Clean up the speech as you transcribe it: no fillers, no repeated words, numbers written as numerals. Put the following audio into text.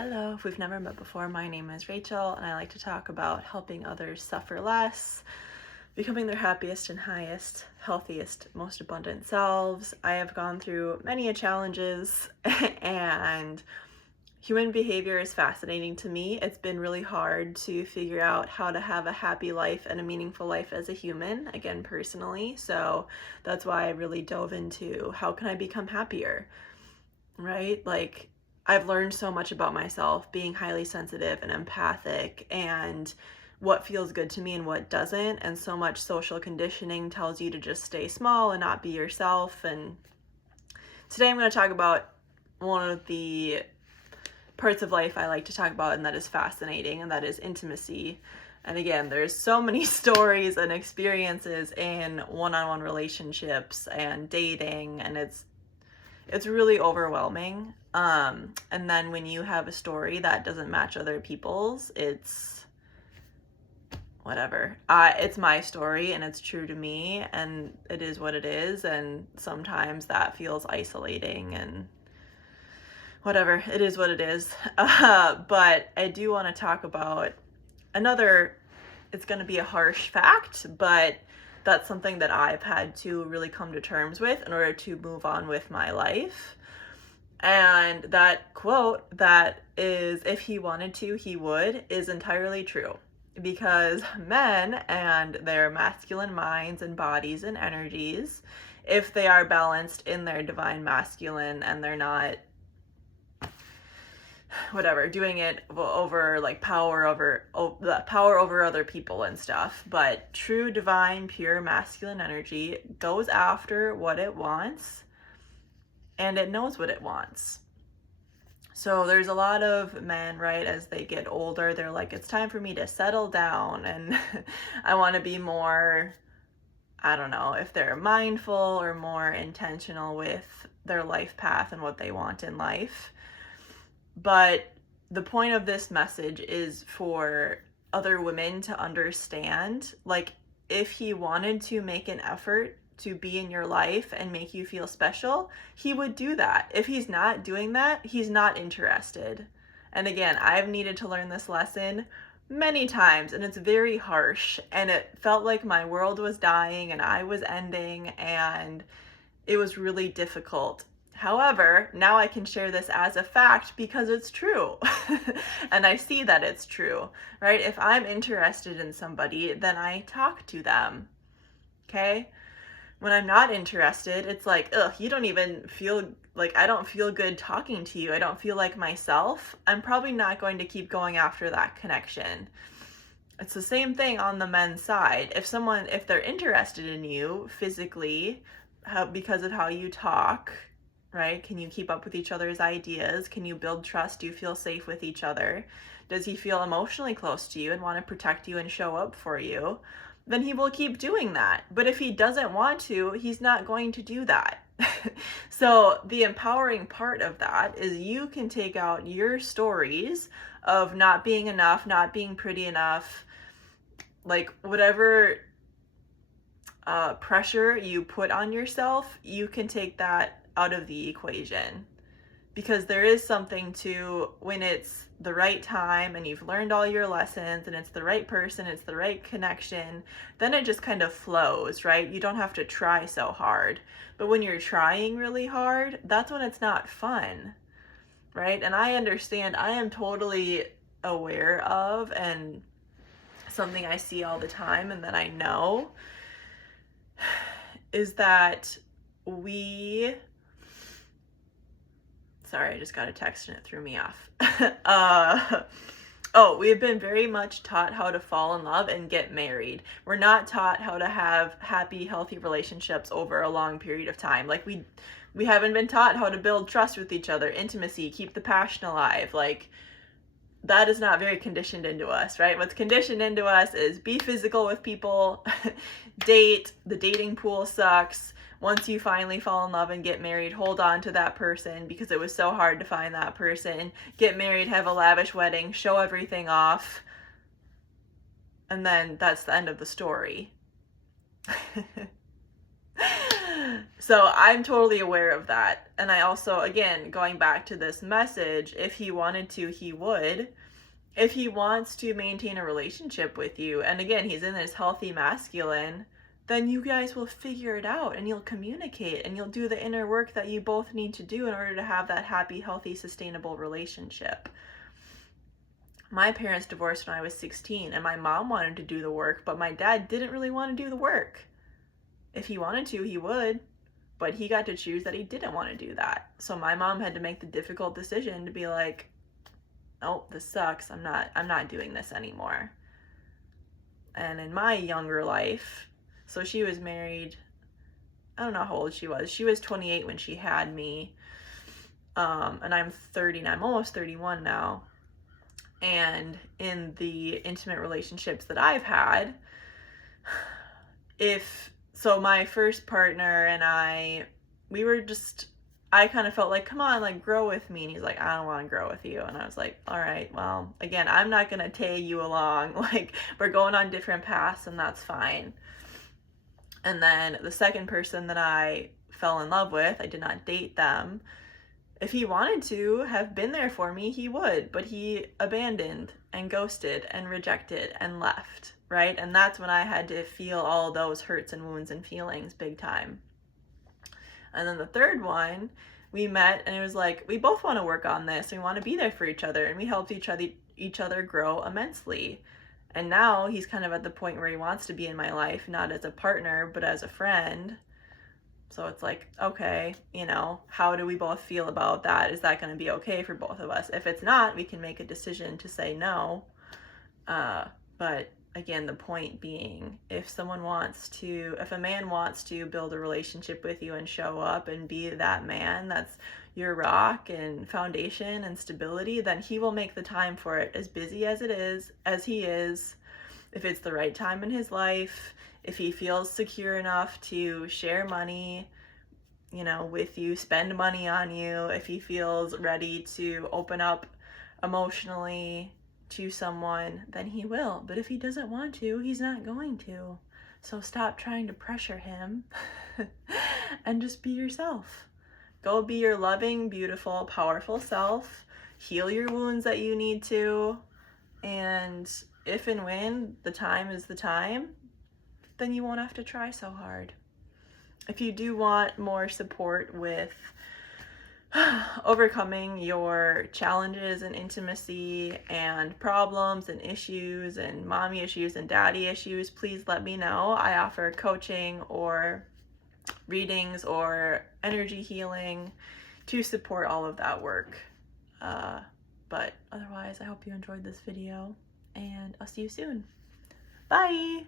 Hello, if we've never met before, my name is Rachel, and I like to talk about helping others suffer less, becoming their happiest and highest, healthiest, most abundant selves. I have gone through many challenges, and human behavior is fascinating to me. It's been really hard to figure out how to have a happy life and a meaningful life as a human, again, personally. So that's why I really dove into how can I become happier, right? Like, I've learned so much about myself, being highly sensitive and empathic, and what feels good to me and what doesn't. And so much social conditioning tells you to just stay small and not be yourself. And today I'm going to talk about one of the parts of life I like to talk about, and that is fascinating, and that is intimacy. And again, there's so many stories and experiences in one-on-one relationships and dating, and it's really overwhelming. And then when you have a story that doesn't match other people's, it's whatever. It's my story and it's true to me and it is what it is. And sometimes that feels isolating and whatever. It is what it is. But I do want to talk about it's going to be a harsh fact, but that's something that I've had to really come to terms with in order to move on with my life. And that quote that is, if he wanted to, he would, is entirely true. Because men and their masculine minds and bodies and energies, if they are balanced in their divine masculine and they're not doing it over like power over other people and stuff, but true divine pure masculine energy goes after what it wants and it knows what it wants. So there's a lot of men, right, as they get older, they're like, it's time for me to settle down and I want to be more, I don't know if they're mindful or more intentional with their life path and what they want in life. But the point of this message is for other women to understand, like, if he wanted to make an effort to be in your life and make you feel special, he would do that. If he's not doing that, he's not interested. And again, I've needed to learn this lesson many times, and it's very harsh. And it felt like my world was dying and I was ending, and it was really difficult. However, now I can share this as a fact because it's true. And I see that it's true, right? If I'm interested in somebody, then I talk to them, okay? When I'm not interested, it's like, ugh, you don't even feel like, I don't feel good talking to you. I don't feel like myself. I'm probably not going to keep going after that connection. It's the same thing on the men's side. If they're interested in you physically, because of how you talk, right? Can you keep up with each other's ideas? Can you build trust? Do you feel safe with each other? Does he feel emotionally close to you and want to protect you and show up for you? Then he will keep doing that. But if he doesn't want to, he's not going to do that. So the empowering part of that is you can take out your stories of not being enough, not being pretty enough, like whatever pressure you put on yourself, you can take that out of the equation. Because there is something to when it's the right time and you've learned all your lessons and it's the right person, it's the right connection, then it just kind of flows, right? You don't have to try so hard. But when you're trying really hard, that's when it's not fun, right? And I understand, I am totally aware of, and something I see all the time and that I know is that sorry, I just got a text and it threw me off. We have been very much taught how to fall in love and get married. We're not taught how to have happy, healthy relationships over a long period of time. Like we haven't been taught how to build trust with each other, intimacy, keep the passion alive. Like, that is not very conditioned into us, right? What's conditioned into us is be physical with people, date, the dating pool sucks. Once you finally fall in love and get married, hold on to that person because it was so hard to find that person. Get married, have a lavish wedding, show everything off. And then that's the end of the story. So I'm totally aware of that. And I also, again, going back to this message, if he wanted to, he would. If he wants to maintain a relationship with you, and again, he's in this healthy masculine, then you guys will figure it out and you'll communicate and you'll do the inner work that you both need to do in order to have that happy, healthy, sustainable relationship. My parents divorced when I was 16, and my mom wanted to do the work, but my dad didn't really want to do the work. If he wanted to, he would, but he got to choose that he didn't want to do that. So my mom had to make the difficult decision to be like, oh, this sucks. I'm not doing this anymore. And in my younger life, so she was married, I don't know how old she was. She was 28 when she had me. And I'm 30 and I'm almost 31 now. And in the intimate relationships that I've had, so my first partner and I kind of felt like, come on, like, grow with me. And he's like, I don't want to grow with you. And I was like, all right, well, again, I'm not going to take you along. Like, we're going on different paths, and that's fine. And then the second person that I fell in love with, I did not date them. If he wanted to have been there for me, he would, but he abandoned and ghosted and rejected and left, right? And that's when I had to feel all those hurts and wounds and feelings big time. And then the third one, we met and it was like, we both want to work on this. We want to be there for each other, and we helped each other grow immensely. And now he's kind of at the point where he wants to be in my life, not as a partner, but as a friend. So it's like, okay, how do we both feel about that? Is that going to be okay for both of us? If it's not, we can make a decision to say no. But again, the point being, if a man wants to build a relationship with you and show up and be that man that's your rock and foundation and stability, then he will make the time for it, as busy as he is. If it's the right time in his life, if he feels secure enough to share money, with you, spend money on you, if he feels ready to open up emotionally to someone, then he will. But if he doesn't want to, he's not going to. So stop trying to pressure him and just be yourself. Go be your loving, beautiful, powerful self. Heal your wounds that you need to. And if and when the time is the time, then you won't have to try so hard. If you do want more support with overcoming your challenges and intimacy and problems and issues and mommy issues and daddy issues, please let me know. I offer coaching or readings or energy healing to support all of that work. But otherwise, I hope you enjoyed this video, and I'll see you soon. Bye!